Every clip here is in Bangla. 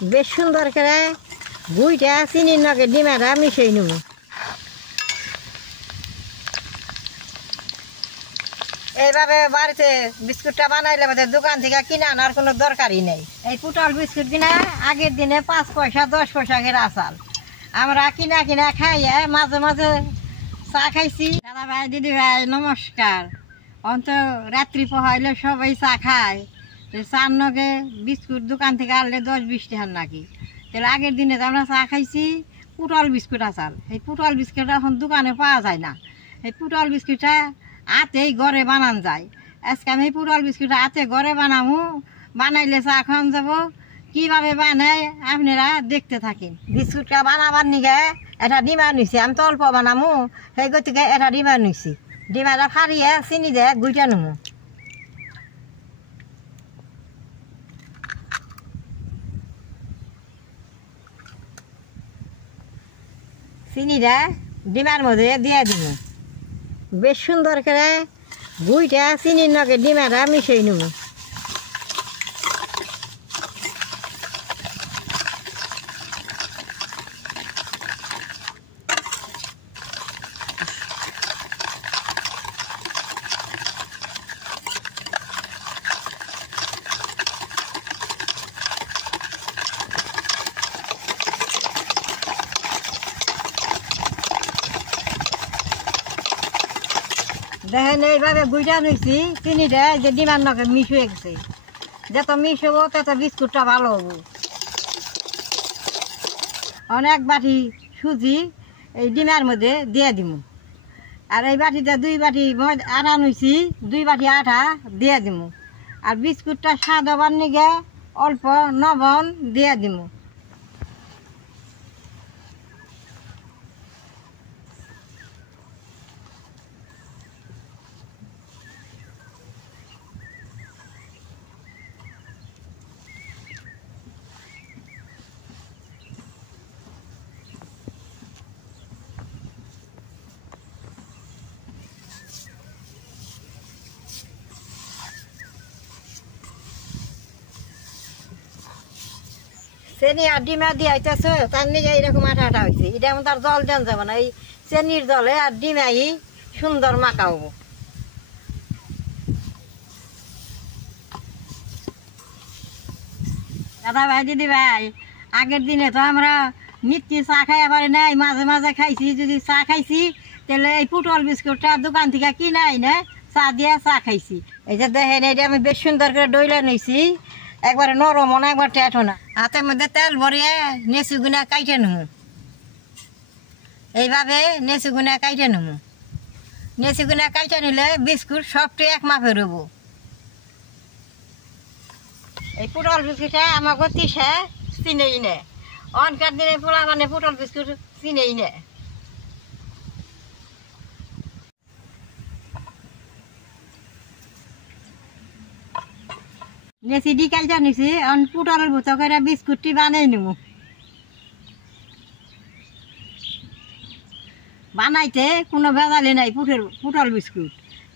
বেশ সুন্দর করে গুইটা চিনির নগে ডিমাটা মিশিয়ে নেব। এইভাবে বাড়িতে বিস্কুটটা বানাইলে আমাদের দোকান থেকে কিনে আনার কোনো দরকারই নেই। এই পুটল বিস্কুট কিনা আগের দিনে 5 পয়সা 10 পয়সা করে আসাল, আমরা কিনা কিনা খাইয়ে মাঝে মাঝে চা খাইছি। দাদা ভাই দিদি ভাই নমস্কার। অন্ত রাত্রি পোহাইলে সবাই চা খায়, চার নগে বিস্কুট দোকান থেকে আনলে 10-20 টাকার নাকি। তাহলে আগের দিনে তো আমরা চা খাইছি পুটল বিস্কুট আসাল। এই পুটল বিস্কুট এখন দোকানে পাওয়া যায় না। এই পুটল বিস্কুটটা হাতেই ঘরে বানান যায়। আজকে আমি পুটল বিস্কুট হাতে ঘরে বানাবো, বানাইলে চা খাওয়ান যাবো। কীভাবে বানাই আপনারা দেখতে থাকেন। বিস্কুটটা বানাবার নিগে এটা ডিমা নিছি, আমি তো অল্প বানামো, সেই গতিকে এটা ডিমা নিছি। ডিমাটা ফাড়িয়ে চিনি দিয়ে গুইটা নেবো। চিনিটা ডিমার মধ্যে দিয়ে দিব। বেশ সুন্দর করে গুইটা চিনির নগে ডিমাটা মিশিয়ে নেব। দেখেন এইভাবে গুইটা নিচ্ছি, চিনিটা যে ডিমার নগে মিশ হয়ে গেছে। যত মিশ হবো তত বিস্কুটটা ভালো হবো। অনেক বাটি সুজি এই ডিমার মধ্যে দিয়ে দিব। আর এই বাটিতে 2 বাটি আটা নিচ্ছি, 2 বাটি আটা দিয়ে দিব। আর বিস্কুটটা স্বাদ হবার নিগে অল্প লবণ দিয়ে দিব। চেনি আর ডিমা দিয়ে আইতেছে, তার নিজে এরকম আটা আটা হয়েছে। এটা এমন তার জল দেন যাবে না, এই চেনির জলে আর ডিমাই সুন্দর মাখা হবো। দাদা ভাই দিদি ভাই, আগের দিনে তো আমরা নিত্যি চা খাই পারি নাই, মাঝে মাঝে খাইছি। যদি চা খাইছি তাহলে এই পুটল বিস্কুটটা দোকান থেকে কিনাই না, চা দিয়ে চা খাইছি। এই যে দেখেন এটা আমি বেশ সুন্দর করে ডইলে নিছি, একবারে নরম না একবার টেটো না। হাতের মধ্যে তেল ভরিয়ে নেচু গুনা কাইটে নেবো। এইভাবে নেচু গুনা কাইটে নেবো। নেচু গুনা কাইটে নিলে বিস্কুট সবটি এক মাপে রব। এই পুটল বিস্কুটটা আমাকে তিসে চিনেই নে, অনকার দিনে পোলা মানে পুটল বিস্কুট চিনেই নে। নেচি দি কাইটা নিছি, অন পুটলের ভিতর করে বিস্কুটটি বানাই নেব। বানাইতে কোনো ভেজালি নাই পুটল বিস্কুট।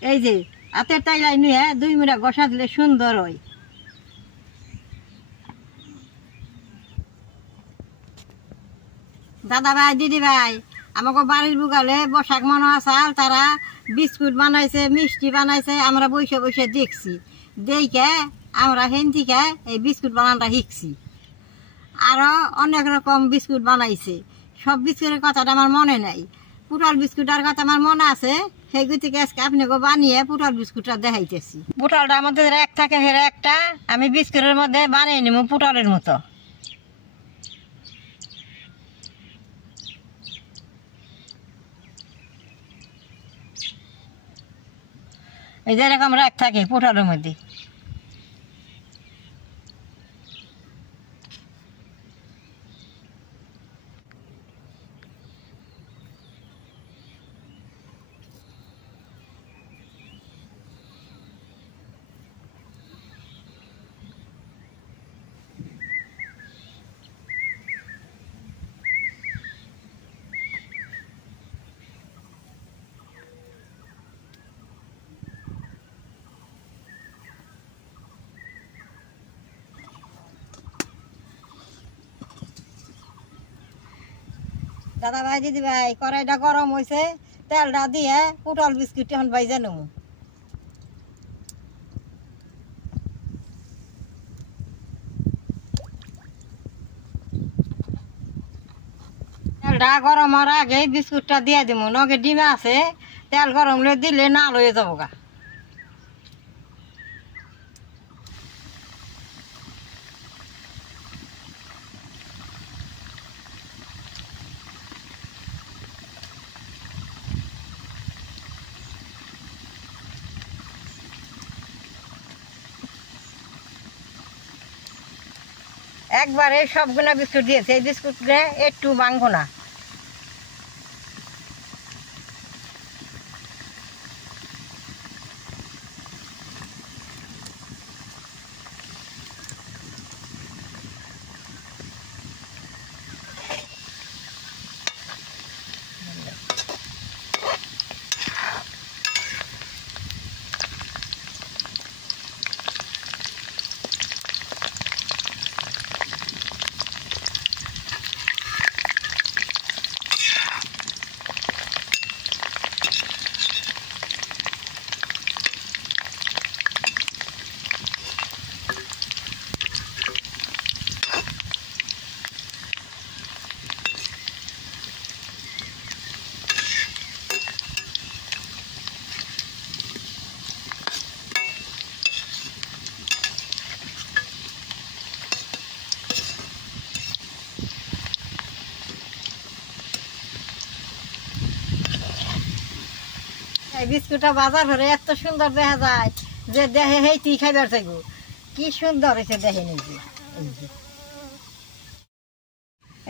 এই যে হাতের তাইলাই নিয়ে 2 মিনিট বসা দিলে সুন্দর হয়। দাদা ভাই দিদি ভাই, আমাকে বাড়ির বুকালে বসাক মনে আসাল, তারা বিস্কুট বানাইছে, মিষ্টি বানাইছে, আমরা বসে বসে দেখছি। দেখে আমরা হেন থেকে এই বিস্কুট বানানোটা শিখছি। আরও অনেক রকম বিস্কুট বানাইছে, সব বিস্কুটের কথাটা আমার মনে নাই। পুটল বিস্কুটের কথা আমার মনে আছে, সেইগুলো থেকে আজকে আপনাকে বানিয়ে পুটল বিস্কুটটা দেখাইতেছি। পুটলটা আমাদের এক থাকে হেরে একটা আমি বিস্কুটের মধ্যে বানিয়ে নেব পুটলের মতো। এই যে এরকম রাখ থাকে পুটলের মধ্যে। দাদা ভাই দিদি ভাই কড়াইটা গরম হয়েছে, তেলটা দিয়ে পুটল বিস্কুট এখন ভাইজা নেব। তেলটা গরম হওয়ার আগে বিস্কুটটা দিয়ে দিব, নগে ডিমে আছে, তেল গরম হলে দিলে না লয়ে যাবো গা। একবারে সবগুলা বিস্কুট দিয়েছে, এই বিস্কুটগুলো একটু ভাঙবো না। এই বিস্কুটটা বাজার ভরে এত সুন্দর দেখা যায় যে দেহে হেঁটি খাইবার চাইব। কি সুন্দর হয়েছে দেখে নিজে।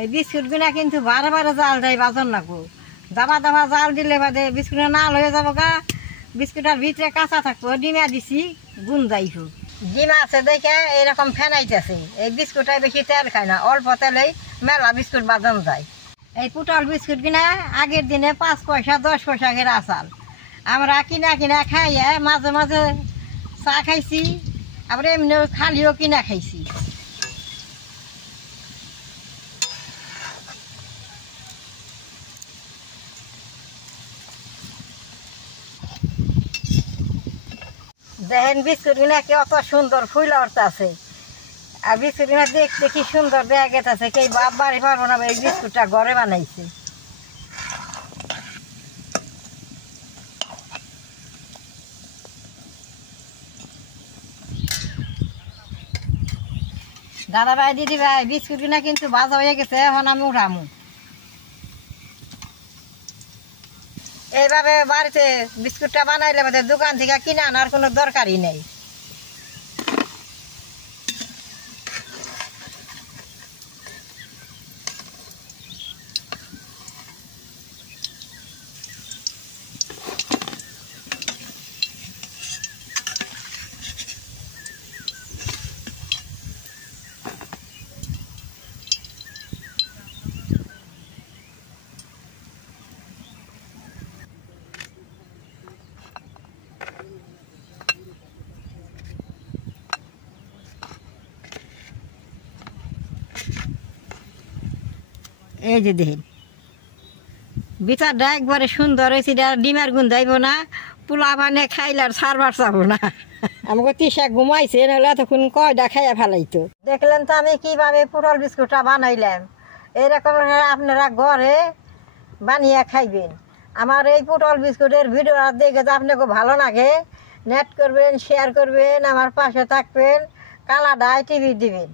এই বিস্কুট গুলা কিন্তু বারে বারে জাল দেয় বাজার না গো, দাবা দাবা জাল দিলে বাদে বিস্কুট না লয়ে যাবো গা। বিস্কুটের ভিতরে কাঁচা থাকবো, ডিমা দিছি গুণ যাইব। ডিমা আছে দেখে এরকম ফেনাইতেছে। এই বিস্কুটটা বেশি তেল খায় না, অল্প তেলেই মেলা বিস্কুট বাজানো যায়। এই পুটল বিস্কুট কিনা আগের দিনে 5 পয়সা 10 পয়সা করে আসাল। আমরা কিনা কিনা খাইয়া মাঝে মাঝে চা খাইছি, আবার এমনিও খালিও কিনা খাইছি। দেখেন বিস্কুট কিনা কত সুন্দর ফুলা উঠতে আছে, আর বিস্কুট কিনা দেখতে কি সুন্দর দেখা গেছে। কেই বাপ বাড়ি পারবো না, এই বিস্কুটটা ঘরে বানাইছে। দাদা ভাই দিদি ভাই বিস্কুট কিনা কিন্তু ভাজা হয়ে গেছে, এখন আমি উঠামু। এইভাবে বাড়িতে বিস্কুটটা বানাইলে আমাদের দোকান থেকে কিনে আনার কোনো দরকারই নেই। এই যে দেখেন বিচারটা একবারে সুন্দর হয়েছে, ডিমের গুণ যাইব না, পোলা মানে খাইলে আর সারবার চাবো না। আমাকে তিসা ঘুমাইছে, নাহলে এতক্ষণ কয়টা খাইয়া ফেলাইতো। দেখলেন তো আমি কিভাবে পুটল বিস্কুটটা বানাইলাম। এইরকম আপনারা ঘরে বানিয়ে খাইবেন। আমার এই পুটল বিস্কুটের ভিডিওটা দেখে যে আপনাকে ভালো লাগে, নেট করবেন, শেয়ার করবেন, আমার পাশে থাকবেন, কালাডায় টিভি দিবেন।